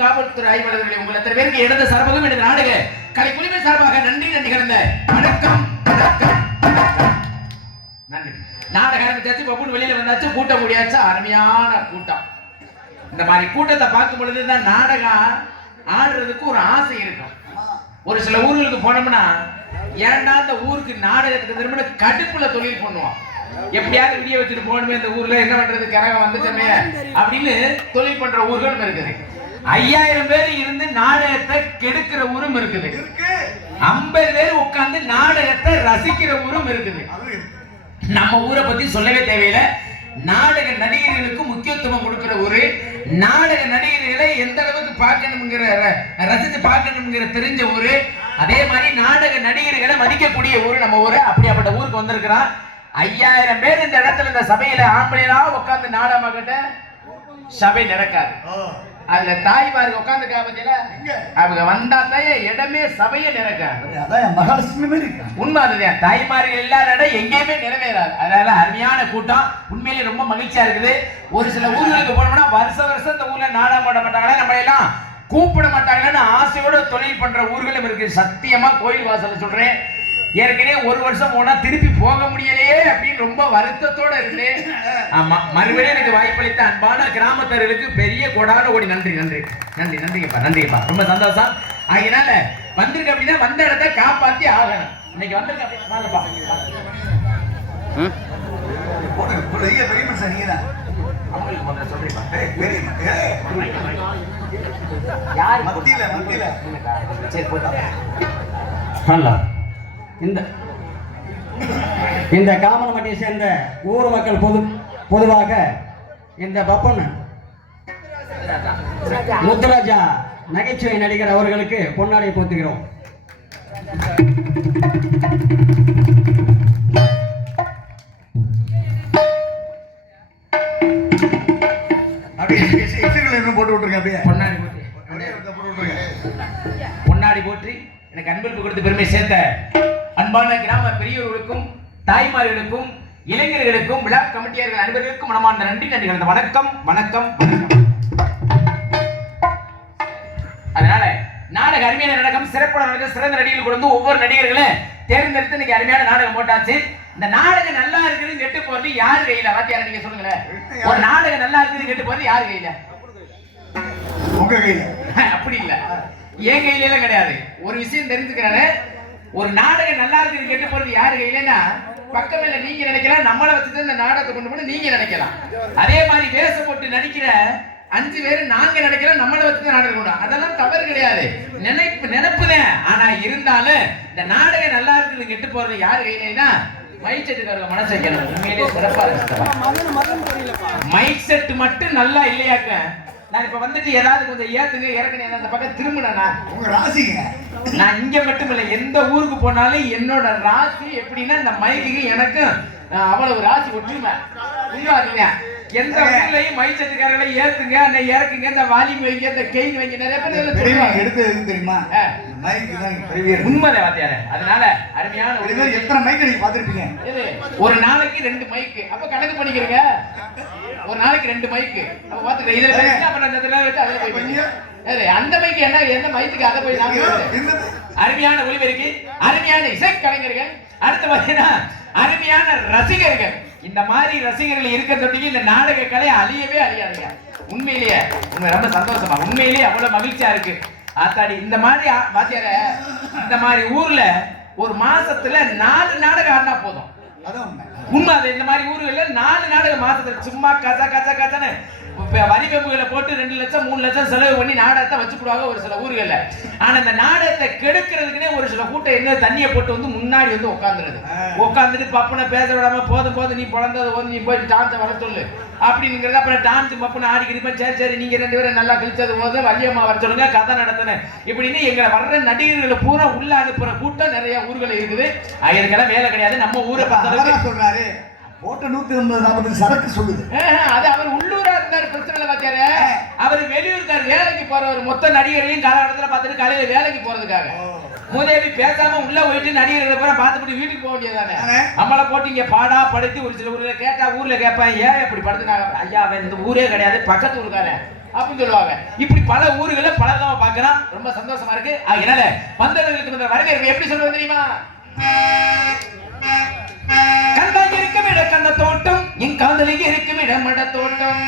காவல்துறை ஆய்வாளர்களை உங்கள் அத்தனை பேருக்கு இடது சார்பாகவும் எனது நாடக கலை குழுவின் சார்பாக நன்றி கலந்த வணக்கம் நன்றி. நாடக ஆரம்பிச்சாச்சு, பப்புன்னு வெளியில வந்தாச்சு, கூட்டம் முடியாச்சு. அருமையான கூட்டம். இந்த மாதிரி கூட்டத்தை பார்க்கும் பொழுதுதான் நாடகம் ஆடுறதுக்கு ஒரு ஆசை இருக்கும். ஒரு சில ஊர்களுக்கு போனோம்னா ஏன்டா இந்த ஊருக்கு நாடகத்துக்கு திரும்ப கடுப்புல தொழில் பண்ணுவோம். எப்படியாவது விடிய வச்சுட்டு போகணுமே, இந்த ஊர்ல என்ன பண்றது, கரகம் வந்துட்டோமே அப்படின்னு தொழில் பண்ற ஊர்களும் இருக்குது. 5000 பேர் இருந்து நாடகத்தை கெடுக்கிற ஊரும் இருக்குது. 50 பேர் உட்கார்ந்து நாடகத்தை ரசிக்கிற ஊரும் இருக்குது. நம்ம ஊரை பத்தி சொல்லவே தேவையில்லை. நாடக நடிகர்களுக்கு முக்கியத்துவம் கொடுக்கிற ஊரு. நாடக நடிகர்களை எந்த அளவுக்கு பார்க்கணுங்கிற ரசித்து பார்க்கணுங்கிற தெரிஞ்ச ஊரு. அதே மாதிரி நாடக நடிகர்களை மதிக்கக்கூடிய ஊரு நம்ம ஊரு. அப்படியாப்பட்ட ஊருக்கு வந்திருக்கிறான். 5000 பேர் இந்த இடத்துல இந்த சபையில ஆம்பளையா உட்கார்ந்து நாடகமாகிட்ட சபை நடக்காது. அதுல தாய்மாருக்கு உட்கார்ந்துக்கா பத்தியில அவங்க வந்தாத்தையே இடமே சபையே நடக்காது. உண்மை அதுதான். தாய்மார்கள் இல்லாத இடம் எங்கேயுமே நிறைவேறாது. அதனால அருமையான கூட்டம், உண்மையிலேயே ரொம்ப மகிழ்ச்சியா இருக்குது. ஒரு சில ஊர்களுக்கு போனோம்னா வருஷம் இந்த ஊர்ல நாடகம் போட மாட்டாங்களே, நம்ம எல்லாம் கூப்பிட மாட்டாங்களேன்னு ஆசையோட தொழில் பண்ற ஊர்களும் இருக்கு. சத்தியமா கோயில் வாசல் சொல்றேன், ஏற்கனவே ஒரு வருஷம் போனா திருப்பி போக முடியலையே அப்படின்னு ரொம்ப வருத்தத்தோட இருக்கு. ஆமா, மறுபடியும் எனக்கு வாய்ப்பளித்த அன்பான கிராமத்தர்களுக்கு பெரிய கொடான கோடி நன்றி நன்றி நன்றி நன்றிங்கப்பா நன்றிங்கப்பா. ரொம்ப சந்தோஷம். அதனால வந்திருக்க அப்படின்னா வந்த இடத்தை காப்பாத்தி ஆகணும். இன்னைக்கு வந்திருக்க அப்படின்னா இந்த காமனமட்டியை சேர்ந்த ஊர் மக்கள் பொதுவாக இந்த பப்பன் முத்துராஜா நகைச்சுவை நடிகர் அவர்களுக்கு பொன்னாடை போத்துகிறோம். பொன்னாடி போற்றி எனக்கு அன்பளிப்பு கொடுத்து பெருமை சேர்த்த அன்பான கிராம பெரியவர்களுக்கும் தாய்மார்களுக்கும் இளைஞர்களுக்கும் விழா கமிட்டியார்கள் அனைவருக்கும் மனமார்ந்த நன்றி நன்றிகள். வணக்கம் வணக்கம் வணக்கம். அதனால நாடக அருமையான நாடகம் சிறப்பான சிறந்த நடிகர்கள் கொண்டு ஒவ்வொரு நடிகர்களும் தேர்ந்தெடுத்து இன்னைக்கு அருமையான நாடகம் போட்டாச்சு. இந்த நாடகம் நல்லா இருக்குதுன்னு கெட்டு போறது யாரு கையில? வாத்தியார நீங்க சொல்லுங்களேன். ஒரு நாடகம் நல்லா இருக்குதுன்னு கெட்டு போறது யாரு கையில? உங்க கையில. அப்படி இல்ல, என் கையில எல்லாம் கிடையாது. ஒரு விஷயம் தெரிஞ்சுக்கிறாரு, ஒரு நாடகம் நல்லா இருக்குன்னு கெட்டு போறது யாரு கையிலன்னா பக்கமேல நீங்க நினைக்கலாம், நம்மளை வச்சுதான் இந்த நாடகத்தை கொண்டு போன நீங்க நினைக்கலாம். அதே மாதிரி வேஷம் போட்டு நடிக்கிற 5 பேர் நாங்க நினைக்கிறோம் நம்மளை வச்சுதான் நாடகம் கொண்டு, அதெல்லாம் தவறு கிடையாது. நினைப்புதான். ஆனா இருந்தாலும் இந்த நாடகம் நல்லா இருக்குன்னு கெட்டு போறது யாரு கையிலன்னா மைக் செட்டுக்காரங்க மனசு வைக்கணும். உண்மையிலேயே சிறப்பா இருக்கு. மைக் செட் மட்டும் நல்லா இல்லையாக்க நான் இப்ப வந்துட்டு ஏதாவது கொஞ்சம் ஏத்துங்க இறக்குங்க அந்த பக்கம் திரும்பினா உங்க ராசிங்க. நான் இங்க மட்டும் இல்ல, எந்த ஊருக்கு போனாலும் என்னோட ராசி எப்படின்னா இந்த மைக்கு எனக்கு அவ்வளவு ராசி ஒற்றுமை. எந்த ஊர்லயும் மைச்சத்துக்காரர்களை ஏத்துங்க அந்த இறக்குங்க இந்த வாலிம் வைங்க இந்த கெயின் வைங்க நிறைய பேர் எடுத்து தெரியுமா? உண்மைதான் வாத்தியார. அதனால அருமையான எத்தனை மைக் நீங்க பாத்துருப்பீங்க? ஒரு நாளைக்கு 2 மைக்கு. அப்ப கணக்கு பண்ணிக்கிறீங்க, ஒரு நாளைக்கு 2 மைக்கு. அப்ப பாத்துக்க இதுல வச்சு அதுல போய் அந்த மைக்கு என்ன மைத்துக்கு அதை போய் அருமையான ஒளிபெருக்கி அருமையான இசை கலைஞர்கள், அடுத்து பாத்தீங்கன்னா அருமையான ரசிகர்கள். இந்த மாதிரி ரசிகர்கள் இருக்கிறதுக்கு இந்த நாடக கலை அழியவே அழியாதுங்க. உண்மையிலேயே உண்மை ரொம்ப சந்தோஷமா, உண்மையிலேயே அவ்வளவு மகிழ்ச்சியா இருக்கு. ஆத்தாடி இந்த மாதிரி வாத்தியார இந்த மாதிரி ஊர்ல ஒரு மாசத்துல 4 நாடகம் ஆடினா போதும். உண்மை அது. இந்த மாதிரி ஊர்கள்ல 4 நாடகம் மாசத்துல சும்மா கச்சா கச்சா கச்சான்னு வரி பெம்புகளை போட்டு 2 லட்சம் 3 லட்சம் செலவு பண்ணி நாடகத்தை வச்சுடுவாங்க ஒரு சில ஊர்கள்ல. ஆனா இந்த நாடகத்தை கெடுக்கிறதுக்குனே ஒரு சில கூட்டம் என்ன தண்ணியை போட்டு வந்து முன்னாடி வந்து உட்காந்துருது. உட்காந்துட்டு பப்புனை பேச விடாம போதும் நீ பிறந்தது வந்து நீ போய் டான்ஸை வர சொல்லு அப்படிங்கிறத. அப்புறம் டான்ஸ் பப்புனை ஆடிக்கிட்டு சரி நீங்க 2 பேரும் நல்லா கழிச்சது போது வள்ளியம்மா வர சொல்லுங்க கதை நடத்தினேன் இப்படின்னு எங்களை வர்ற நடிகர்களை பூரா உள்ள அனுப்புற கூட்டம் நிறைய ஊர்கள் இருக்குது. இதுக்கெல்லாம் வேலை கிடையாது. நம்ம ஊரை பார்த்து சொல்றாரு போட்ட 140 சரக்கு சொல்லுது. அது அவர் உள்ளூரா இருந்தாரு பிரச்சனை பாத்தியாரு. அவர் வெளியூர்கார் வேலைக்கு போறவர் மொத்த நடிகர்களையும் காலகட்டத்துல பார்த்துட்டு காலையில வேலைக்கு போறதுக்காக மூதேவி பேசாம உள்ள போயிட்டு நடிகர்களை பூரா பார்த்துட்டு வீட்டுக்கு போக வேண்டியதானே. நம்மளை போட்டு இங்க பாடா படுத்தி ஒரு சில ஊர்ல கேட்டா ஊர்ல கேட்பான் ஏன் இப்படி படுத்துனாங்க. ஐயா அவன் இந்த ஊரே கிடையாது பக்கத்து ஊருக்காரு அப்படின்னு சொல்லுவாங்க. இப்படி பல ஊர்களை பலதமா பார்க்கலாம். ரொம்ப சந்தோஷமா இருக்கு. அதனால வந்தவர்களுக்கு வரவேற்பு எப்படி சொல்லுவது தெரியுமா? கண்டாங்க இருக்கும் இட கண்ட தோட்டம் என் காதலிக்கு இருக்கும் இடம் மட தோட்டம்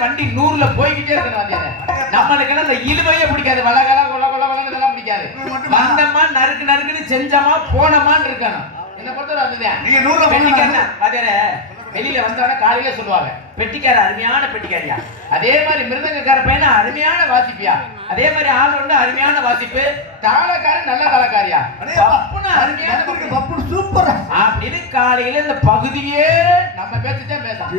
வண்டி 100ல போய்கிட்டே இருக்கணும். நம்மளுக்கு அந்த இழுவையே பிடிக்காது. வளகல கொல கொல வளங்கலாம் பிடிக்காது. வந்தமா நறுக்குன்னு செஞ்சமா போனமான்னு இருக்கணும். என்ன பொறுத்தவரை அதுதான். நீங்க 100ல பெட்டிக்காரனா வாத்தியாரே வெளியில வந்தானே காலையில சொல்லுவாங்க பெட்டிக்கார அருமையான பெட்டிக்காரியா. அதே மாதிரி மிருதங்கக்கார பையனா அருமையான வாசிப்பியா. அதே மாதிரி ஆளோட அருமையான வாசிப்பு. தாளக்காரன் நல்ல தாளக்காரியா. பப்புனா அருமையான பப்பு சூப்பர் அப்படின்னு காலையில இந்த பகுதியே நம்ம பேசிட்டே பேசணும்.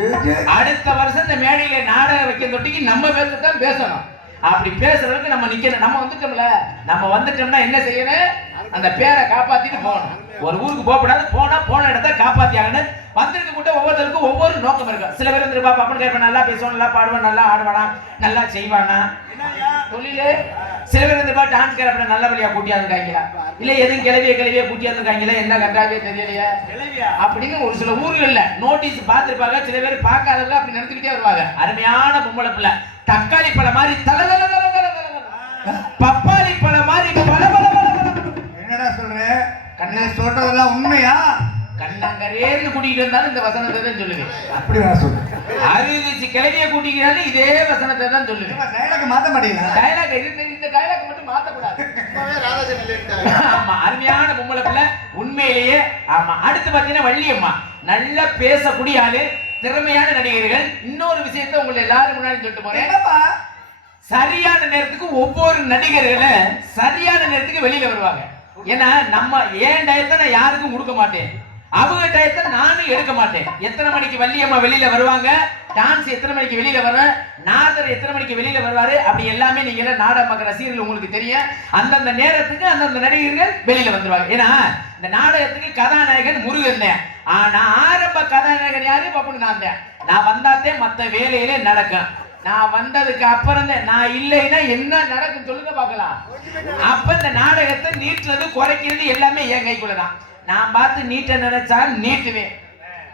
அடுத்த வருஷம் இந்த மேடையில நாடகம் வைக்க தொட்டிக்கு நம்ம பேசத்தான் பேசணும். அப்படி பேசுறதுக்கு நம்ம நிக்கணும். நம்ம வந்துட்டோம்ல. நம்ம வந்துட்டோம்னா என்ன செய்யணும்? அந்த பேரை காப்பாத்திட்டு போகணும். ஒரு ஊருக்கு போகக்கூடாது. போன இடத்த காப்பாத்தி ஆகணும். வந்திருக்க கூட ஒவ்வொருத்தருக்கும் ஒவ்வொரு நோக்கம் இருக்கு. சில பேர் வந்து பாப்பா அப்படின்னு கேட்பேன் நல்லா பேசுவான் நல்லா பாடுவான் நல்லா ஆடுவானா நல்லா செய்வானா தொழிலே. சில பேர் வந்து டான்ஸ் கேரப்ப நல்லபடியா கூட்டியாந்துருக்காங்களா இல்ல எதுவும் கிளவிய கூட்டியாந்துருக்காங்களா என்ன கண்டாவே தெரியலையா அப்படின்னு ஒரு சில ஊர்கள்ல நோட்டீஸ் பார்த்திருப்பாங்க. சில பேர் பார்க்காதவங்க அப்படி நடந்துக்கிட்டே வருவாங்க. அருமையான பொம்பளை பிள்ளை தக்காளி பழம் மாதிரி பப்பாளி பழம் மாதிரி என்னடா சொல்ற? கண்ணை சொல்றதெல்லாம் உண்மையா? கண்ணங்கரேன்னு கூட்டிட்டு வந்தாலும் இந்த வசனத்தை தான் சொல்லுவேன். அப்படி நான் சொல்றேன். அறிவிச்சு கிளவிய கூட்டிக்கிறாலும் இதே வசனத்தை தான் சொல்லுவேன். டயலாக் மாத்த மாட்டீங்களா? டயலாக் இந்த டயலாக் மட்டும் மாத்தக்கூடாது. ஆமா அருமையான பொம்பளை பிள்ளை உண்மையிலேயே. ஆமா அடுத்து பாத்தீங்கன்னா வள்ளியம்மா நல்லா பேசக்கூடிய ஆளு திறமையான நடிகர்கள். இன்னொரு விஷயத்த உங்களை எல்லாரும் முன்னாடி சொல்லிட்டு போறேன். சரியான நேரத்துக்கு ஒவ்வொரு நடிகர்களும் சரியான நேரத்துக்கு வெளியில வருவாங்க. ஏன்னா நம்ம ஏன் டயத்தை நான் யாருக்கும் கொடுக்க மாட்டேன். அவங்க டயத்தை நானும் எடுக்க மாட்டேன். எத்தனை மணிக்கு வள்ளியம்மா வெளியில வருவாங்க, டான்ஸ் எத்தனை மணிக்கு வெளியில வர, நாதர் எத்தனை மணிக்கு வெளியில வருவாரு, அப்படி எல்லாமே நீங்க எல்லாம் நாடக மக்க ரசிகர்கள் உங்களுக்கு தெரியும். அந்தந்த நேரத்துக்கு அந்தந்த நடிகர்கள் வெளியில வந்துருவாங்க. ஏன்னா இந்த நாடகத்துக்கு கதாநாயகன் முருகன் தான். ஆனா ஆரம்ப கதாநாயகன் யாரு? பப்புனு நான் தான். நான் வந்தாத்தே மத்த வேலையிலே நடக்கும். நான் வந்ததுக்கு அப்புறம் நான் இல்லைன்னா என்ன நடக்கும் சொல்லுங்க பார்க்கலாம். அப்ப இந்த நாடகத்தை நீட்டுறது குறைக்கிறது எல்லாமே என் கைக்குள்ளதான். நான் பார்த்து நீட்ட நினைச்சா நீட்டுவேன்.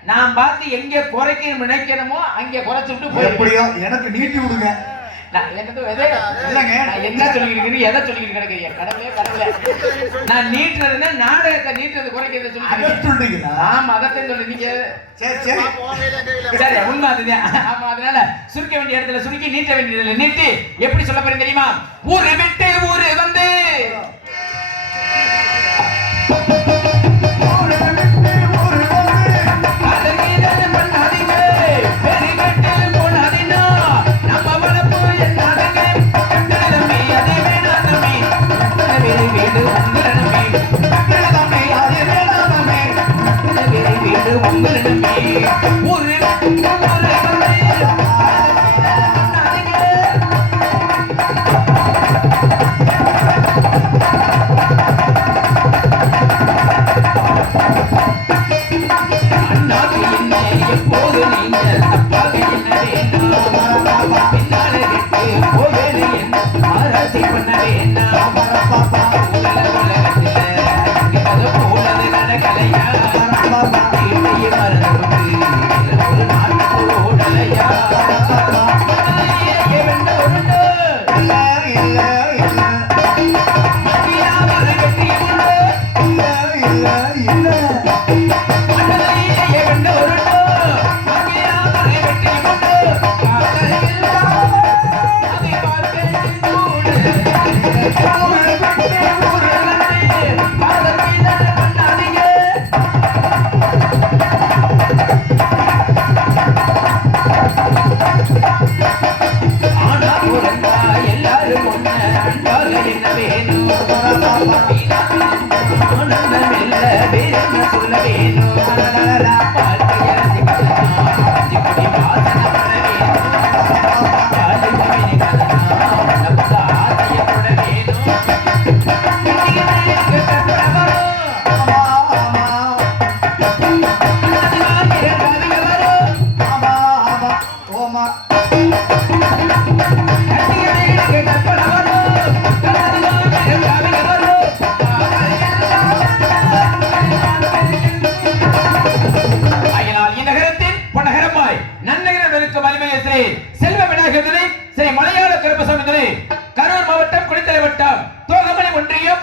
நான் பார்த்து எங்க குறைக்க நினைக்கணுமோ அங்க குறைச்சு விட்டு போய் எனக்கு நீட்டி விடுங்க. என்ன சொல்லிக்கிறீங்க? எதை சொல்லிக்கிட்டு கிடக்குறீங்க? கடவுளே கடவுளே, நான் நீட்டுறதுன்னா நாடகத்தை நீட்டுறது குறைக்கிறது சொல்றீங்க. ஆமா, அதைத்தான் சொல்லு நீங்க. சரி, உண்மை அதுதான். ஆமா, அதனால சுருக்க வேண்டிய இடத்துல சுருக்கி, நீட்ட வேண்டிய இடத்துல நீட்டி. எப்படி சொல்ல போறேன் தெரியுமா? ஊரு விட்டு ஊரு வந்து செல்வ விநாயகர் ஸ்ரீ மலையாள கருப்பசாமி கரூர் மாவட்டம் குளித்தலை வட்டம் தோகமலை ஒன்றியம்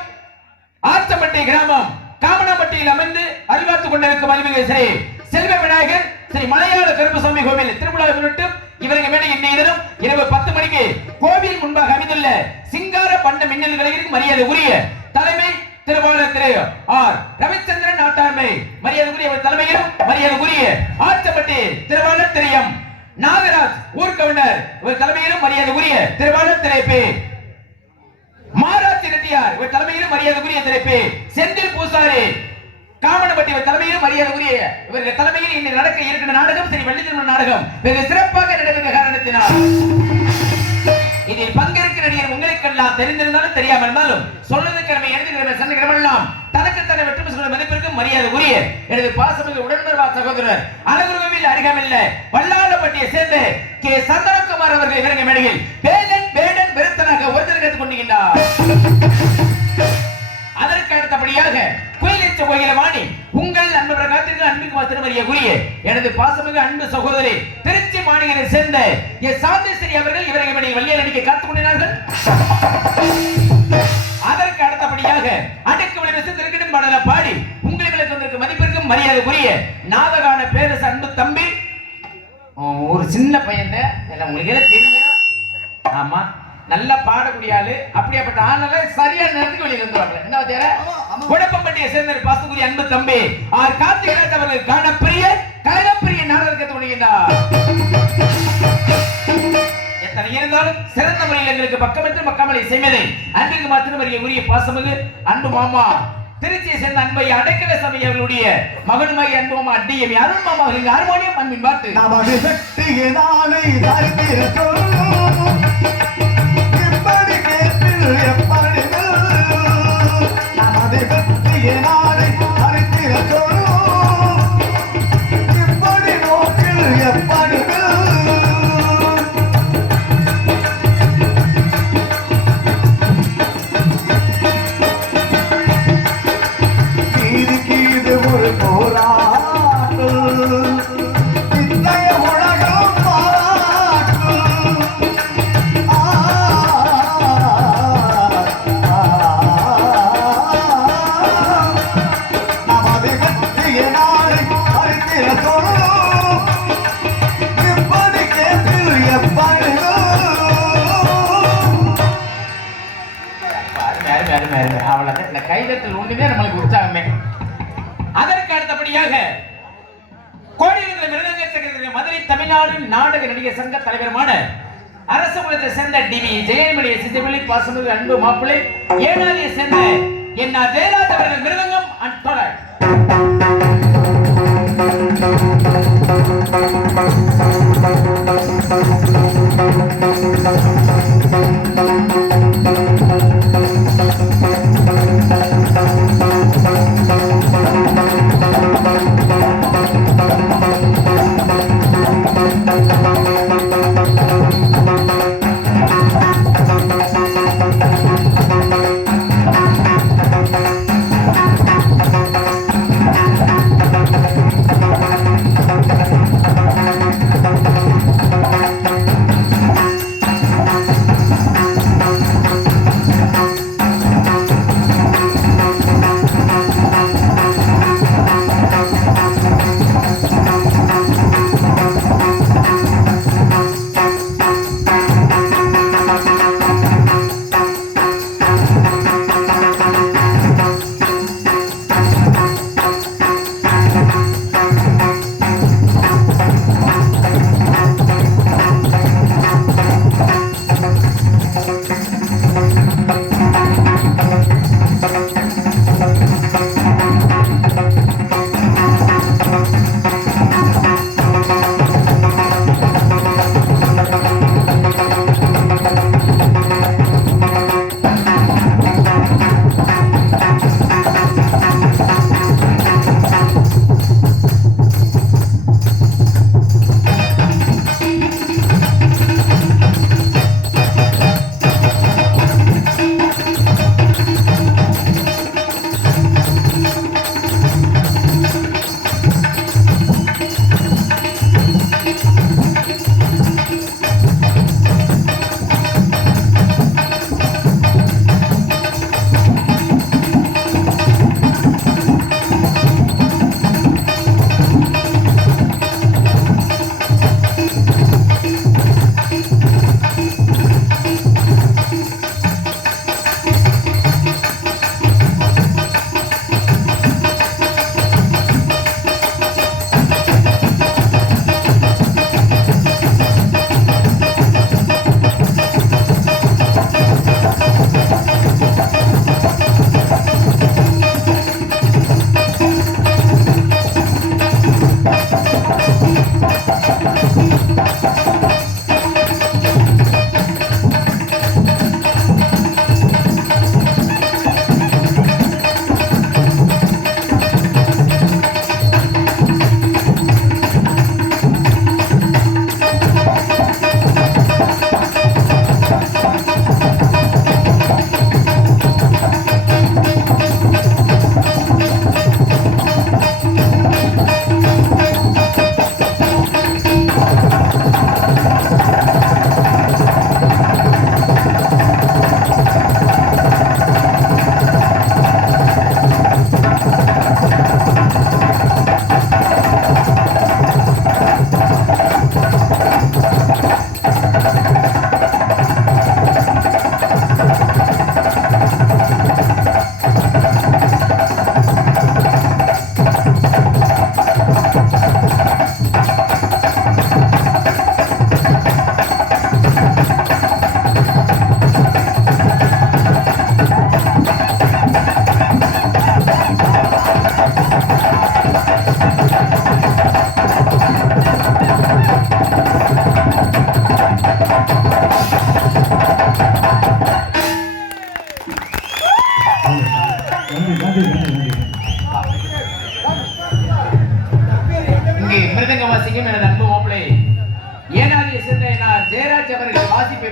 ஆச்சம்பட்டி கிராமம் காமனாம்பட்டியில் அமைந்து அறிவாத்துக் கொண்டிருக்கும் அருள்மிகு ஸ்ரீ செல்வ விநாயகர் ஸ்ரீ மலையாள கருப்பசாமி கோவில் திருவிழாவை முன்னிட்டு இவருக்கு மேலே இன்றைய தினம் இரவு 10 மணிக்கு கோவில் முன்பாக அமைந்துள்ள சிங்கார பண்ட மின்னல்களுக்கு மரியாதை உரிய தலைமை திருவாளர் திரு ஆர் ரவிச்சந்திரன் நாட்டாண்மை மரியாதைக்குரிய தலைமையிலும் மரியாதைக்குரிய ஆச்சம்பட்டி திருவாளர் திரு எம் நாகராஜ் ஊர்கவுண்டர் தலைமையிலும் மரியாதைக்குரிய திருவாளர் திரு மாராட்சி ரெட்டியார் தலைமையிலும் மரியாதைக்குரிய திரு செந்தில் பூசாரி காமனப்பட்டி தலைமையிலும் மரியாதைக்குரிய இவர்கள் தலைமையில் இன்று நடக்க இருக்கிற நாடகம் ஸ்ரீ வள்ளி திருமண நாடகம் வெகு சிறப்பாக நடைபெற்ற காரணத்தினால் இதில் பங்கேற்கிற நடிகர் உங்களுக்கெல்லாம் தெரிந்திருந்தாலும் தெரியாமல் இருந்தாலும் சொல்லுது கிழமை எழுதி கிழமை சண்டை கிழமெல்லாம் தனக்கு தன்னை வெற்றி சொல்ல மதிப்பிற்கும் மரியாதைக்குரிய எனது பாசமிகு உடன்பிறவா சகோதரர் அழகுருவில் அருகாமில்ல வல்லாளப்பட்டியை சேர்ந்த கே சந்தனகுமார் அவர்கள் இறங்க மேடையில் வேடன் வேடன் விருத்தனாக ஒருத்தர் கொண்டிருக்கின்றார். அதற்கு அடுத்தபடியாக குயிலிச்ச கோயில வாணி உங்கள் அன்பு பிரகாத்திற்கு அன்புக்கு திருமறியக்குரிய எனது பாசமிகு அன்பு சகோதரி திருச்சி மாநகரை சேர்ந்த எஸ் சாந்தேஸ்வரி அவர்கள் இவரை வள்ளியல் அடிக்க காத்துக் கொண்டினார்கள். அதற்கு அடுத்தபடியாக அடுக்கு விளைவித்து திருக்கிடும் பாடல பாடி உங்களுக்கு வந்திருக்கும் மதிப்பிற்கும் மரியாதைக்குரிய நாதகான பேரரசு அன்பு தம்பி ஒரு சின்ன பையன் உங்களுக்கு எல்லாம் தெரியும். ஆமா, நல்லா பாடக்கூடிய ஆளு. அப்படியாப்பட்ட ஆளெல்லாம் சரியான நேரத்துக்கு வெளியில வந்துருவாங்க. என்ன தேர குழப்பம்பட்டியை சேர்ந்த பாசக்குரிய அன்பு தம்பி ஆர் கார்த்திகராஜ் அவர்கள் காணப்பிரிய கழகப்பிரிய நாடகத்தை தொடங்கினார். எத்தனை இருந்தாலும் சிறந்த முறையில் எங்களுக்கு பக்கமற்ற மக்கமலை செய்வதை அன்பிற்கு மாத்திரம் உரிய பாசமிகு அன்பு மாமா திருச்சியை சேர்ந்த அன்பை அடைக்கல சபை அவர்களுடைய மகன்மாய் அன்புமா அடியமி அருண்மாமா அவர்களுக்கு ஹார்மோனியம் அன்பின் பாட்டு நமது வெற்றியை நாளை தருகிற சொல்லும் எப்படி கேட்டு எப்படி நமது வெற்றியை நாளை தருகிற சொல்லும் எப்படி நோக்கில் எப்படி நீதிக்கு இது ஒரு போராட்டம் இன்றைய உலகம் பாராட்டும் நமது வெற்றியை நாளை அறிந்திட சொல்லும் எப்படி கேட்டு எப்படி அவ்வளவுதான் இந்த கைதட்டல் ஒண்ணுமே நம்மளுக்கு உற்சாகமே. அதற்கு அடுத்தபடியாக கோடியிருந்த மிருதங்க சக்கரவர்த்தி மதுரை தமிழ்நாடு நாடக நடிகர் சங்க தலைவருமான அரசு குலத்தை சேர்ந்த டிவி ஜெயமணியை சித்தமொழி பாசமிகு அன்பு மாப்பிள்ளை ஏனாதியை சேர்ந்த என்ன ஜெயராஜ் அவர்கள் மிருதங்கம் அன்பராய்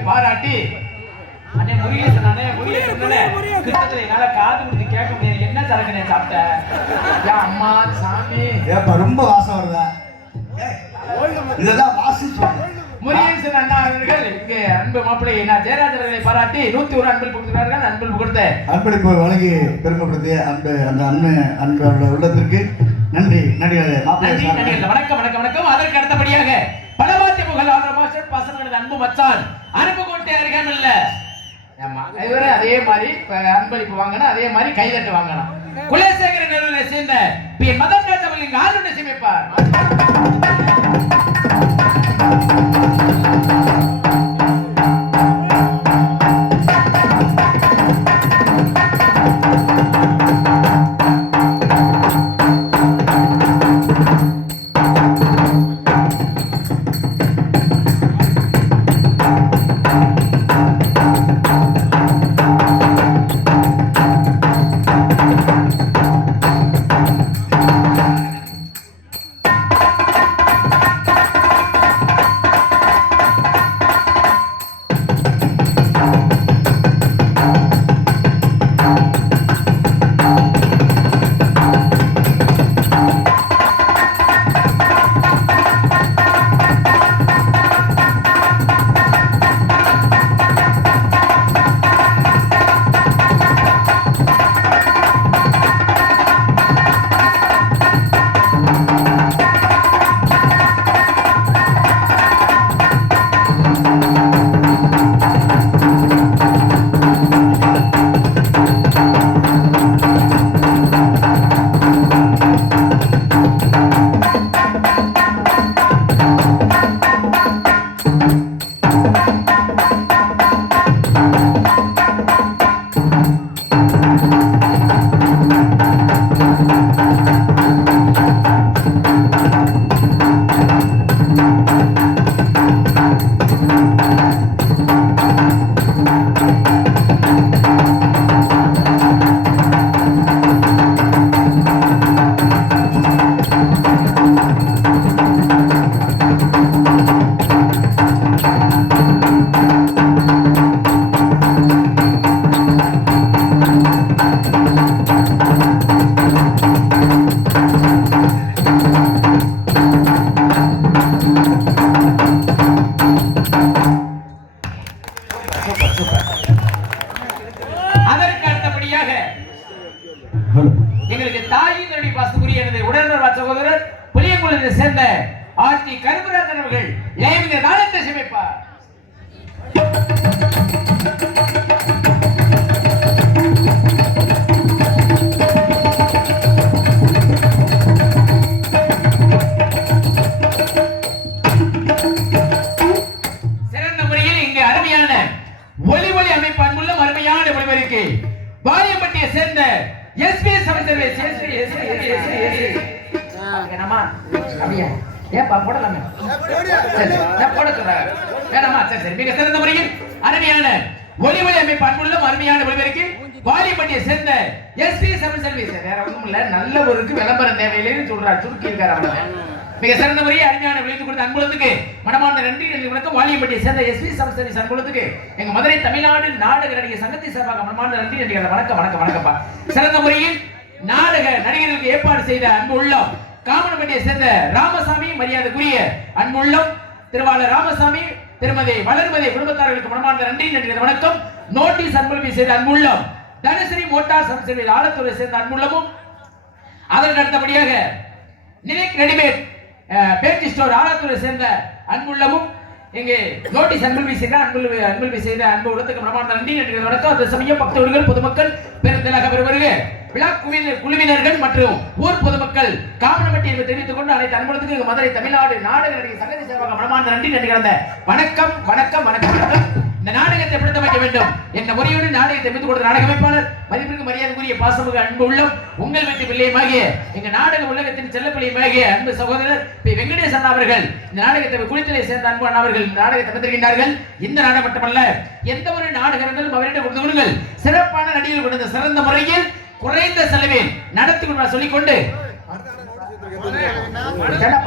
பாராட்டி அண்ணே முருகேசன் அண்ணே முருகேசன் அண்ணே கிட்டத்துல என்னால காது கொடுத்து கேட்க முடியாது. என்ன சரக்குனே சாப்பிட்ட? அம்மா சாமி ஏப்பா ரொம்ப வாசம் வருதா? இதெல்லாம் வாசி சொல்றேன். முருகேசன் அண்ணா அவர்கள் இங்கே அன்பு மாப்பிள்ளை நான் ஜெயராஜ் அவர்களை பாராட்டி 101 அன்பில் கொடுக்கிறார்கள். அன்பில் கொடுத்த அன்பளிப்பு வழங்கி பெருமைப்படுத்திய அன்பு உள்ளத்திற்கு நன்றி. நன்றி வணக்கம் வணக்கம் வணக்கம். அதற்கு அடுத்தபடியாக பலவாத்திய புகழ் மாஸ்டர் பசங்களது அன்பு மச்சான் அனுப்பு கோட்டை அருகாமல் அதே மாதிரி அன்பளிப்பு வாங்கணும், அதே மாதிரி கைதட்டு வாங்கணும். குலசேகர நிறுவனை சேர்ந்த பி மதன் ராஜ் அவர்கள் இங்கு ஆளுநர் சமைப்பார். எங்களுக்கு தாயின் நடி பாசத்துக்குரிய எனது உடன்பிறப்பு சகோதரர் புளியங்குளத்தை சேர்ந்த ஆர்த்தி கருப்பராஜன் அவர்கள் லைவ்ல நாடகத்தை சமைப்பார். சிறந்த முறையில் இங்கு அருமையான ஒலி அமைப்பு அன்புள்ள அருமையான ஒளிபெருக்கை வாரியப்பட்டியை சேர்ந்த எஸ்பி சர்வீஸ் என்னமா அப்படியா ஏப்பா போடலாமே போட சொல்றாங்க வேணாமா? சரி சரி. மிக சிறந்த முறையில் அருமையான ஒலி அமைப்பு அன்புள்ள அருமையான ஒளிபெருக்கை வாரியப்பட்டியை சேர்ந்த எஸ்பி சர்வீஸ் வேற ஒண்ணும் இல்ல, நல்ல ஒருக்கு விளம்பரம் தேவையில்லைன்னு சொல்றாரு, சுருக்கி இருக்காரு அவ்வளவு. மிக சிறந்த முறையை அருமையான விளைத்து கொடுத்த அன்புலத்துக்கு மனமார்ந்த நன்றி. வணக்கம். வாலியப்பட்டியை சேர்ந்த எஸ்பி சர்வீஸ் அன்புலத்துக்கு எங்க மதுரை தமிழ்நாடு நாடக நடிகர் சங்கத்தை சார்பாக மனமார்ந்த நன்றி. வணக்கம் வணக்கம் வணக்கம்ப்பா. சிறந்த முறையில் நாடக நடிகர்களுக்கு ஏற்பாடு செய்த அன்பு உள்ளம் காமனப்பட்டியை சேர்ந்த ராமசாமி மரியாதைக்குரிய அன்பு உள்ளம் திருவாளர் ராமசாமி திருமதி வளர்மதி குடும்பத்தார்களுக்கு மனமார்ந்த நன்றி. வணக்கம். நோட்டீஸ் அன்பளிப்பை செய்த அன்பு உள்ளம் தனசரி மோட்டார் சர்வீஸ் ஆலத்தூரை சேர்ந்த அன்பு உள்ளமும் அதற்கு அடுத்தபடியாக நினைக் ரெடிமேட் பேட்டி ஸ்டோர் ஆலத்தூரை சேர்ந்த அன்புள்ளமும் இங்கே நோட்டீஸ் அன்பளிப்பை செய்த அன்பு உள்ளத்துக்கு பிரமாண்ட நன்றி. வணக்கம். அந்த சமயம் பக்தர்கள் பொதுமக்கள் பெருந்திலாக பெறுவருக விழா குழுவினர்கள் மற்றும் ஊர் பொதுமக்கள் காமனப்பட்டி என்று தெரிவித்துக் கொண்டு அனைத்து அன்புள்ளத்துக்கு மதுரை தமிழ்நாடு நாடக நடிகர் சங்கத்தை சார்பாக மனமார்ந்த நன்றி. வணக்கம் வணக்கம் வணக்கம் வணக்கம். இந்த நாடகத்தை பிடித்தமைக்க வேண்டும் என்ற முறையோடு நாடகத்தை அமைத்துக் கொடுத்த நாடக அமைப்பாளர் மதிப்பிற்கு மரியாதைக்குரிய பாசமிகு அன்பு உள்ளம் உங்கள் வீட்டு பிள்ளையமாகிய எங்க நாடக உலகத்தின் செல்ல பிள்ளையமாகிய அன்பு சகோதரர் பி வெங்கடேசன் அவர்கள் இந்த நாடகத்தை குளித்தலை சேர்ந்த அன்பு அவர்கள் நாடகத்தை அமைத்திருக்கின்றார்கள். இந்த நாடகம் மட்டுமல்ல, எந்த ஒரு நாடகங்களும் அவரிடம் கொடுத்து கொள்ளுங்கள். சிறப்பான நடிகர்கள் கொடுத்த சிறந்த முறையில் குறைந்த செலவில் நடத்தி கொண்டு சொல்லிக்கொண்டு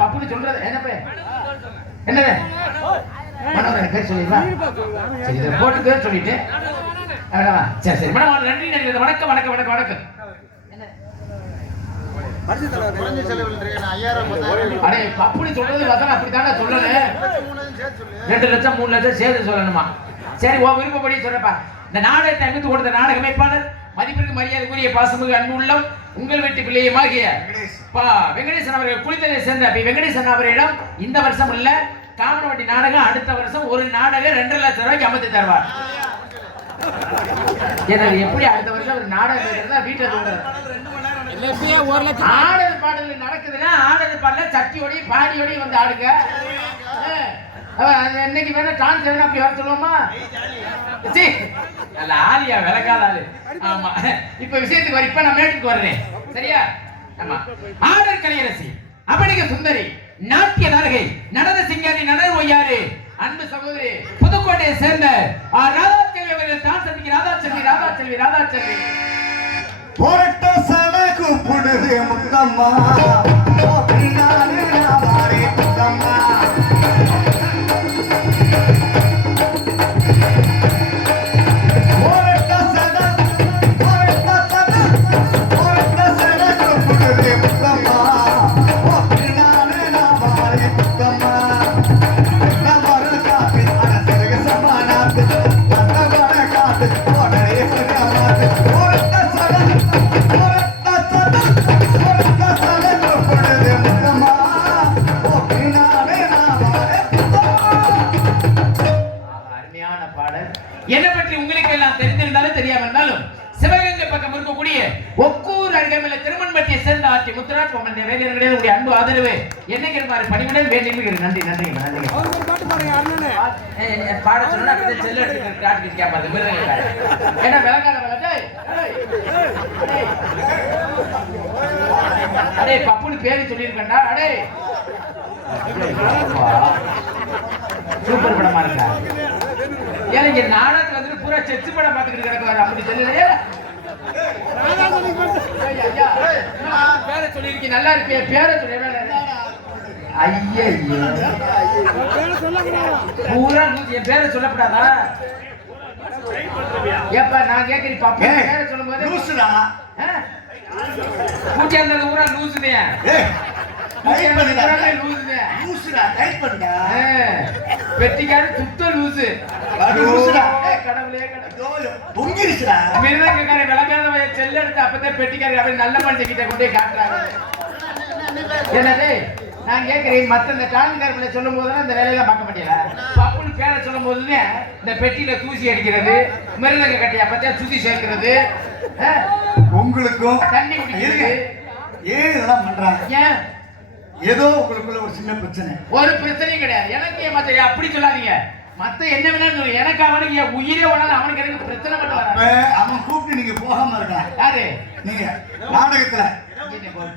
பப்புன்னு சொல்றது என்னது மனோகரன் பேர் சொல்லிடுவா. சரி இதை போட்டு பேர் சொல்லிட்டு அவ்வளவா. சரி சரி மேடம் நன்றி நன்றி. வணக்கம் வணக்கம் வணக்கம் வணக்கம். அடே அப்படி சொல்றது வசனம் அப்படித்தானே சொல்லல. 2 லட்சம் 3 லட்சம் சேர்த்து சொல்லணுமா? சரி உன் விருப்பப்படி சொல்றப்பா. இந்த நாடகத்தை அமைத்து கொடுத்த நாடக அமைப்பாளர் மதிப்பிற்கு மரியாதைக்குரிய பாசமிகு அன்பு உள்ளம் உங்கள் வீட்டு பிள்ளையுமாகிய வெங்கடேசன் அவர்கள் குளித்தலை சேர்ந்த வெங்கடேசன் அவர்களிடம் இந்த வருஷம் இல்ல காமனவட்டி நாடகம் அடுத்த வருஷம் ஒரு நாடகம் 2.5 லட்சம் ரூபாய்க்கு அமைத்து தருவார். எப்படி அடுத்த வருஷம் ஒரு நாடகம் வீட்டுல தோன்றது ஆடல் பாடல் நடக்குதுன்னா ஆடல் பாடல சட்டியோடி பாடியோடி வந்து ஆடுங்க. இன்னைக்கு வேணா டான்ஸ் வேணா அப்படி வர சொல்லுவோமா? நல்ல ஆலியா விளக்காத ஆளு. ஆமா இப்ப விஷயத்துக்கு வர. இப்ப நான் மேட்டுக்கு வர்றேன் சரியா? ஆமா ஆடல் கலையரசி அப்படிங்க சுந்தரி நாட்டிய தாரகை நடன சிங்காரி நடன ஒய்யாரு அன்பு சகோதரி புதுக்கோட்டையை சேர்ந்த ராதாச்செல்வி அவர்கள் தான் சந்திக்க. ராதாச்செல்வி ராதாச்செல்வி ராதாச்செல்வி போரட்ட சடகு புடுது முத்தம்மா பின்னாலே நாமாரே முத்தம்மா என்ன பற்றி உங்களுக்கு எல்லாம் தெரிந்திருந்தாலும் தெரியாம இருந்தாலும் சிவகங்கை பக்கம் இருக்கக்கூடிய ஒக்கூர் அருகமையில திருமண்பட்டியை சேர்ந்த ஆட்சி முத்துராஜ் வேலையர்களுடைய அன்பு ஆதரவு என்னைக்கு இருப்பாரு பணிவுடன் வேண்டிய நன்றி நன்றி நன்றி. பாட சொன்னா செல்ல காட்டு கேட்பாரு ஏன்னா விளக்காத அடே பப்புன்னு பேரு சொல்லியிருக்கா. அடே சூப்பர் படமா இருக்கா? ஏன்னா இங்க நாடகத்துல வந்து பூரா செச்சு படம் பார்த்துக்கிட்டு கிடக்குவாரு. அப்படி சொல்லலையே பேரை சொல்லியிருக்கீங்க நல்லா இருக்கு. பேரை சொல்ல ஐயா பூரா என் பேரை சொல்லப்படாதா? ஏப்பா நான் கேட்கிறேன் பாப்பா பேரை சொல்லும் போது பூச்சி அந்த ஊரா லூசுதே பெட்டிக்காரு சுத்த லூசு விளக்காத செல்ல எடுத்து அப்பதான் பெட்டிக்காரு அப்படி நல்ல மனுஷன் கிட்ட கொண்டே காட்டுறாங்க. என்னது நான் கேட்கிறேன் மத்த இந்த காலங்காரங்களை சொல்லும் போதுதான் இந்த வேலையெல்லாம் பார்க்க மாட்டேல. பப்புன்னு பேரை சொல்லும் போதுன்னு இந்த பெட்டியில தூசி அடிக்கிறது மிருதங்க கட்டியா பத்தியா தூசி சேர்க்கிறது உங்களுக்கும் தண்ணி குடிக்கிறது ஏன் இதெல்லாம் பண்றாங்க? ஏன் ஏதோ உங்களுக்குள்ள ஒரு சின்ன பிரச்சனை. ஒரு பிரச்சனையும் கிடையாது. எனக்கு மத்த அப்படி சொல்லாதீங்க. மத்த என்ன வேணாலும் சொல்லு. எனக்கு அவனுக்கு என் உயிரே வேணாலும் அவனுக்கு எனக்கு பிரச்சனை மட்டும் வராது. அவன் கூப்பிட்டு நீங்க போகாம இருக்கலாம். யாரு நீங்க நாடகத்துல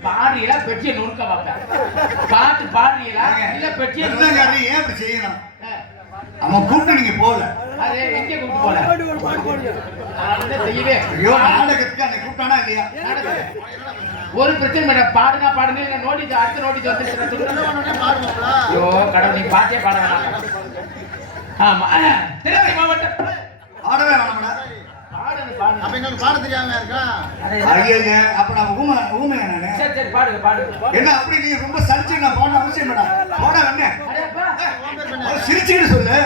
பாடுறீங்களா பெட்டியை நொறுக்க வைப்பேன். பாட்டு பாடுறீங்களா இல்ல பெட்டியை ஏன் அப்படி செய்யணும்? அவன் கூப்பிட்டு நீங்க போகல. அது எங்க கூப்பிட்டு போல செய்யவே நாடகத்துக்கு அன்னைக்கு கூப்பிட்டானா இல்லையா? ஒரு பிரச்சனை மேடம். பாடுனா பாடுங்க நோட்டீஸ் அடுத்த நோட்டீஸ் வந்து ஐயோ கடவுள் நீ பாட்டே பாட வேணாம். ஆமா திருச்சி மாவட்டம் பாடவே வேணாம்டா. அப்ப எங்களுக்கு பாட தெரியாம இருக்கா? ஐயா அப்ப நான் ஊமை நானே. சரி சரி பாடுங்க பாடுங்க. என்ன அப்படி நீ ரொம்ப சலிச்சு நான் போன அவசியம் மேடம். போட வேணே சிரிச்சுக்கிட்டு சொல்லு.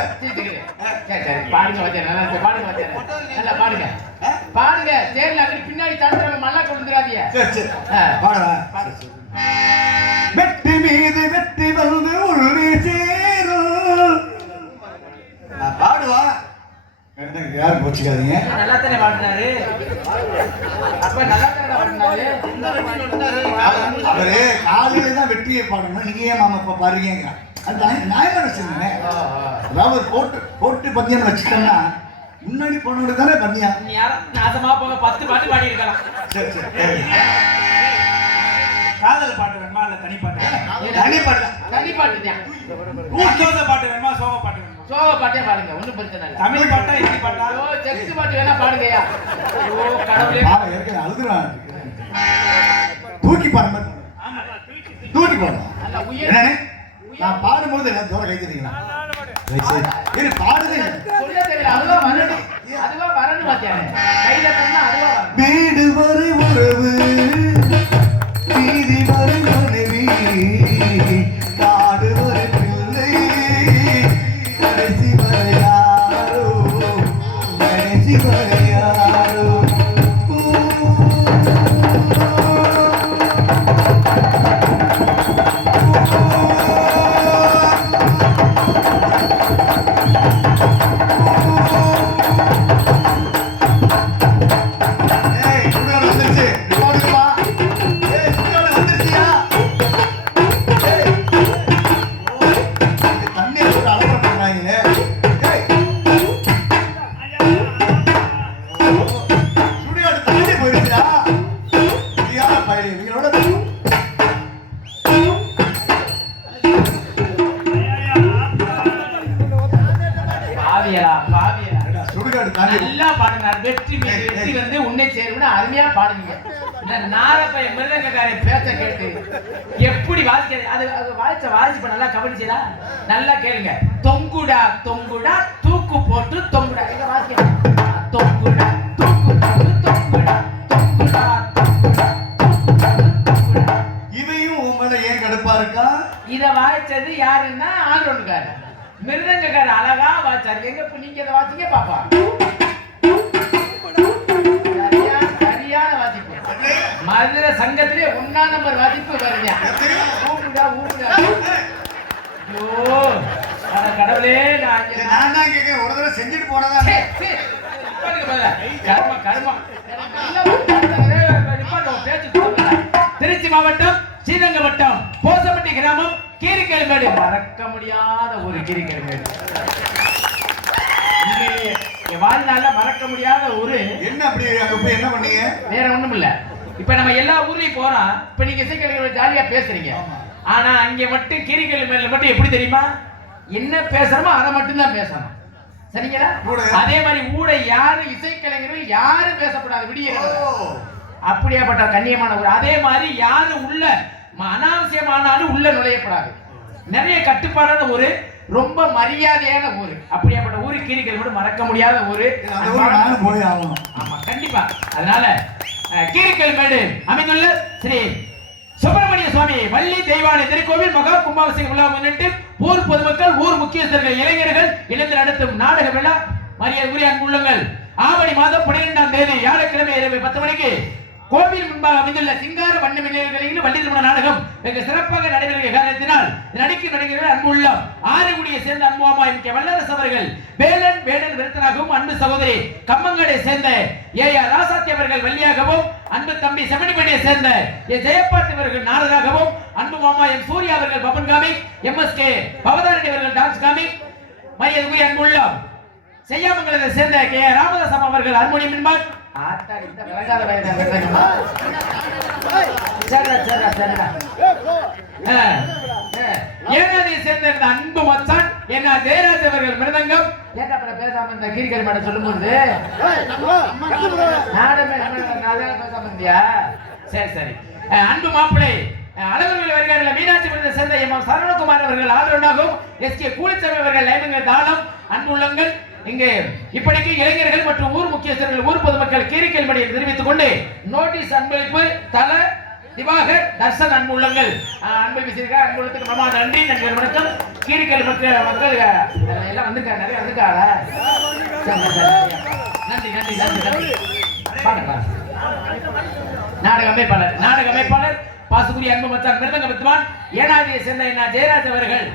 சரி சரி பாடுங்க வச்சேன் நல்லா பாடுங்க வச்சேன் நல்லா பாடுங்க பாடுங்க. சேர்ல அப்படி பின்னாடி தடுத்துறாங்க மல்லா கொண்டுறாதீங்க. சரி சரி பாடுவா. வெற்றி மீது வெற்றி வந்து உழுவி சேரும். பாடுவா. யாரும் போச்சுக்காதீங்க. நல்லா தானே பாடினாரு. அப்ப நல்லா தானே பாடினாரு. அவரு காலையில தான் வெற்றியை பாடணும். நீங்க ஏன் மாமா இப்ப பாருங்க? அது நியாயமான விஷயம். அதாவது போட்டு பந்தியம் வச்சுட்டோம்னா முன்னாடி போனோட தானே பந்தியா. நீ யாரும் நாசமா போக 10 பாட்டு பாடி இருக்கலாம். சரி சரி காதல் பாட்டு வேணுமா இல்ல தனி பாட்டு? தனி பாட்டு தனி பாட்டு தான். சோக பாட்டு வேணுமா சோக பாட்டு வேணுமா? சோக பாட்டே பாடுங்க ஒண்ணும் பிரச்சனை இல்லை. தமிழ் பாட்டா ஹிந்தி பாட்டா? செக்ஸ் பாட்டு வேணா பாடுங்கயா. ஓ கடவுளே ஏற்கனவே அழுதுறான். தூக்கி பாடுங்க. தூக்கி பாடுங்க. நல்ல உயிர் என்னன்னு நான் பாடும்போது என்ன தோற கை தெரியுங்களா? இரு பாடுது. சொல்ல தெரியல, அதுவா வரணும். அதுவா வரணும் வாத்தியாரே. கையில தந்தா அதுவா வரணும். வீடு வரை உறவு வீதி வரை மனைவி காடு வரை பிள்ளை கடைசி வரை யாரோ கடைசி வரை யாரோ நல்லா பாடுனார். வெற்றி மீது வெற்றி வந்து உன்னை சேரும்னு அருமையா பாடுவீங்க. இந்த நாரப்பைய மிருதங்கக்காரை பேச்ச கேட்டு எப்படி வாசிக்கிறது, அது வாசிப்ப நல்லா கவனிச்சதா? நல்லா கேளுங்க. தொங்குடா தொங்குடா தூக்கு போட்டு தொங்குடா, எங்க வாசிக்க தொங்குடா தூக்கு போட்டு தொங்குடா தொங்குடா தொங்குடா. இவையும் உங்களை ஏன் கடுப்பா இருக்கா? இத வாய்ச்சது யாருன்னா ஆல்ரவுண்டுக்காரர் மிருதங்கக்காரர் அழகா வாய்ச்சாரு. எங்க நீங்க இதை வாசிங்க பாப்பா. சரியான வாசிப்பு. மதுரை சங்கத்திலே 1ஆம் நம்பர் வாசிப்பு வருங்க. ஊமுடா ஊமுடா. ஐயோ அட கடவுளே, நான் தான் கேட்க ஒரு தடவை செஞ்சுட்டு போனதா? கர்ம கர்ம. திருச்சி மாவட்டம் ஸ்ரீரங்கம் வட்டம் போசப்பட்டி கிராமம் கீரிக்கல்மேடு. மறக்க முடியாத ஒரு கீரிக்கல்மேடு. என் வாழ்நாள்ல மறக்க முடியாத ஒரு என்ன அப்படி அங்க போய் என்ன பண்ணீங்க? வேற ஒண்ணும் இல்ல. இப்ப நம்ம எல்லா ஊர்லயும் போறோம். இப்ப நீங்க இசைக்கலைஞர்கள் ஜாலியா பேசுறீங்க. ஆனா அங்க மட்டும் கீரிக்கல்மேடுல மட்டும் எப்படி தெரியுமா? என்ன பேசுறோமோ அதை மட்டும் தான் பேசணும். சரிங்களா? அதே மாதிரி ஊட யாரும் இசைக்கலைஞர்கள் யாரும் பேசக்கூடாது. விடிய அப்படியாப்பட்ட கண்ணியமான ஊர். அதே மாதிரி யாரும் உள்ள அனாவசியமானாலும் உள்ள நுழையப்படாது. நிறைய கட்டுப்பாடான ஊரு, ரொம்ப மரியாதையான ஊரு. அப்படியாப்பட்ட ஊரு கீரிக்கல்மேடு. மறக்க முடியாத ஊரு. ஆமா கண்டிப்பா. அதனால கீரிக்கல்மேடு அமைந்துள்ள ஸ்ரீ சுப்பிரமணிய சுவாமி வள்ளி தெய்வானை திருக்கோவில் மகா கும்பாபிஷேக விழா முன்னிட்டு ஊர் பொதுமக்கள், ஊர் முக்கியஸ்தர்கள், இளைஞர்கள் இணைந்து நடத்தும் நாடக விழா. மரியாதைக்குரிய அன்புள்ளங்கள், ஆவணி மாதம் 12ஆம் தேதி வியாழக்கிழமை இரவு 10 மணிக்கு கோவில் முன்பாக அமைந்துள்ள சிங்கார வண்ண மின்னல்களில் வள்ளி திருமண நாடகம் வெகு சிறப்பாக நடைபெறுகிற காரணத்தினால் நடிக்கும் நடிகர்கள் அன்புள்ளம் ஆறுகுடியை சேர்ந்த அன்புமாமா எம்.கே. வல்லரசு அவர்கள், வேலன் வேடன் விருத்தனாகவும், அன்பு சகோதரி கம்மங்கடை சேர்ந்த ஏ.ஆர். ராசாத்தி அவர்கள் வள்ளியாகவும், அன்பு தம்பி செமணிப்பேட்டையை சேர்ந்த ஏ. ஜெயபாட்டி அவர்கள் நாடகாகவும், அன்பு மாமா எம். சூர்யா அவர்கள் பபன் காமிக், எம்.எஸ்.கே. பவதாரணி அவர்கள் டான்ஸ் காமிக். மரியாதைக்குரிய அன்புள்ளம் செய்யாமங்கலத்தை சேர்ந்த கே. ராமதாசம் அவர்கள் ஹார்மோனியம் என்பார். ஆத்தாடி இந்த விளங்காத வயதா விளங்கமா. சரிடா சரிடா சரிடா. ஏனாதியை சேர்ந்த அன்பு மச்சான் என்ன ஜெயராஜ் அவர்கள் மிருதங்கம். ஏன்டா அப்ப பேசாம இந்த கீரிக்கல்மேடு சொல்லும்போது நாடமே பேசாம இருந்தியா? சரி சரி. அன்பு மாப்பிள்ளை அழகர்கள் வருகிறார்கள். மீனாட்சி விருதை சேர்ந்த எம். சரவணகுமார் அவர்கள் ஆல்ரவுண்டாகவும், எஸ்.கே. கூலிச்சாமி அவர்கள் லைமங்கள் தாளம். அன்பு உள்ளங்கள் இங்கே இப்படிக்கு இளைஞர்கள் மற்றும் ஊர் முக்கியஸ்தர்கள், ஊர் பொதுமக்கள் கீரிக்கல்மேடு தெரிவித்துக் கொண்டு நோட்டீஸ் அன்பளிப்பு தல திவாகர் தர்சன் அன்பு உள்ளங்கள் அன்பு விசிறிக்கா அன்பு உள்ளத்துக்கு மாமா நன்றி நன்றி வணக்கம். கீரிக்கல் மக்கள் எல்லாம் வந்திருக்காங்க, நிறைய வந்திருக்காங்க. நன்றி நன்றி நன்றி நன்றி. நாடக அமைப்பாளர் பாசுகுரி அன்பு மச்சான் மிருதங்க வித்வான் ஏனாதியை சேர்ந்த என்ன ஜெயராஜ் அவர்கள்.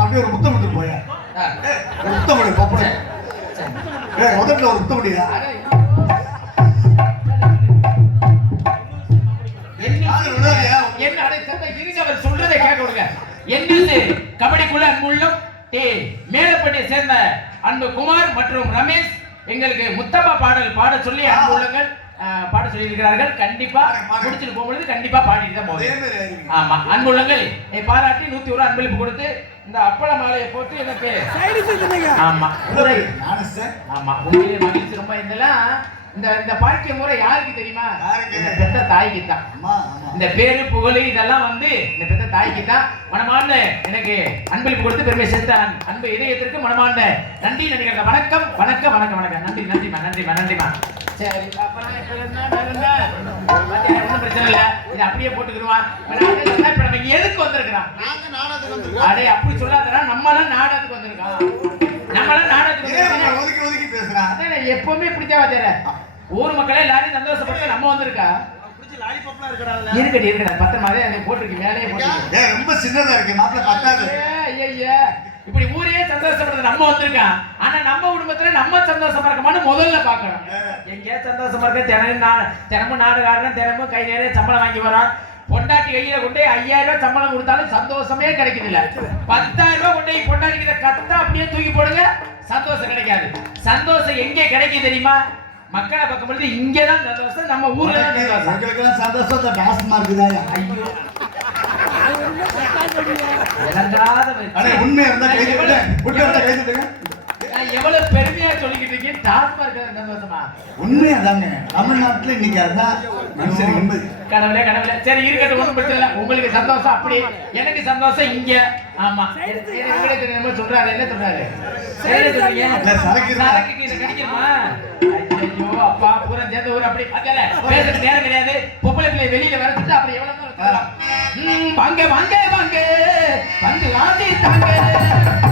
அப்படியே ஒரு முத்தம் விட்டு போய ஒரு முத்தம் விடு பாப்பா. முதல்ல ஒரு முத்தம் விடியா? சொல்றதை கேட்க விடுங்க. எங்கிருந்து கபடிக்குள்ள அன்புள்ளம் மேலப்பட்டியை சேர்ந்த அன்பு குமார் மற்றும் ரமேஷ் எங்களுக்கு முத்தப்பா பாடல் பாட சொல்லி அன்புள்ளங்கள் பாட சொல்லியிருக்கிறார்கள். கண்டிப்பா பாருங்க. முடிச்சுட்டு போகும்பொழுது கண்டிப்பா பாடிட்டு தான் அதே போகுது. மாதிரி அறிவிங்க. ஆமா, அன்புள்ளங்கள் பாராட்டி 101 அன்பளிப்பு கொடுத்து இந்த அப்பள மாலையை போட்டு எனக்கு ஆமா நானும் சார். ஆமா உண்மையிலே மகிழ்ச்சி ரொம்ப. இந்த பாக்கிய முறை யாருக்கு தெரியுமா? யாருக்கு? இந்த பெத்த தாய்க்கு தான். ஆமா ஆமா. இந்த பேரு புகழ் இதெல்லாம் வந்து இந்த பெத்த தாய்க்கு தான். மனமார்ந்த எனக்கு அன்பளிப்பு கொடுத்து பெருமை சேர்த்த அன்பு இதயத்திற்கு மனமார்ந்த நன்றி நடிகர்கள். வணக்கம் வணக்கம் வணக்கம் வணக்கம். நன்றி நன்றிமா நன்றிமா நன்றிமா. சரி அப்புறம் இப்ப என்ன ஒன்றும் பிரச்சனை இல்லை, இது அப்படியே போட்டுக்கிடுவான். இப்ப நம்ம இங்க எதுக்கு வந்திருக்கிறான்? அடே அப்படி சொல்லாதடா, நம்மளாம் நாடகத்துக்கு வந்திருக்கான். நம்மளாம் நாடகத்துக்கு ஏன் வந்திருக்கோம். அவன் ஒதுக்கி ஒதுக்கி பேசுறான்? அதான் எப்பவுமே பிடிச்சா வாத்தியார ஊர் மக்களே எல்லாரும் சந்தோஷப்பட்டு நம்ம வந்திருக்கா. பிடிச்சி லாலிபாப்லாம் இருக்கடா. இருக்கடா பத்திரமாவே அதை போட்டிருக்கு, வேலையை போட்டிருக்கு. ஏன் ரொம்ப சின்னதா இருக்கு மாப்பிள்ள பத்தாது. ஐயா இப்படி ஊரே சந்தோஷப்படுறது நம்ம வந்திருக்கான். ஆனா நம்ம குடும்பத்துல நம்ம சந்தோஷமா இருக்கமான்னு முதல்ல பாக்கணும். எங்கேயா சந்தோஷமா இருக்க தினமும் நாடுகாரன் தினமும் கை நிறைய சம்பளம் வாங்கி வரான். பொண்டாட்டி கையில கொண்டு 5000 ரூபாய் சம்பளம் கொடுத்தாலும் சந்தோஷமே கிடைக்குது இல்ல. 10000 ரூபாய் கொண்டு பொண்டாட்டி கத்தா அப்படியே தூக்கி போடுங்க, சந்தோஷம் கிடைக்காது. சந்தோஷம் எங்கே கிடைக்கும் தெரியுமா? மக்களை பார்க்கும் பொழுது இங்கதான் சந்தோஷம், நம்ம ஊர்ல தான் சந்தோஷம். எங்களுக்கெல்லாம் சந்தோஷம் இந்த டாஸ்மா இருக்குதா? ஐயோ இழந்தாத அடே உண்மையா இருந்தா கை தட்டுங்க. உண்மையா இருந்தா கை தட்டுங்க. நான் எவ்வளவு பெருமையா சொல்லிக்கிட்டு இருக்கேன். டாஸ்மா இருக்கிற சந்தோஷமா? உண்மையா தாங்க. தமிழ்நாட்டுல இன்னைக்கு அதான் மனுஷன் என்பது. கடவுளே கடவுளே. சரி இருக்கட்டும், ஒண்ணும் பிரச்சனை இல்லை. உங்களுக்கு சந்தோஷம் அப்படி, எனக்கு சந்தோஷம் இங்க. ஆமா என்ன சொல்றாரு? என்ன சொல்றாரு? சரக்கு இதை கிடைக்குமா? ஐயோ அப்பா பூரா சேர்ந்த ஊர் அப்படி அதல பேசுறது நேரம் கிடையாது. பொம்பளை பிள்ளை வெளியில வரச்சுட்டு அப்புறம் எவ்வளவு வாங்க வாங்க வாங்க வந்து ஆண்டி தாங்க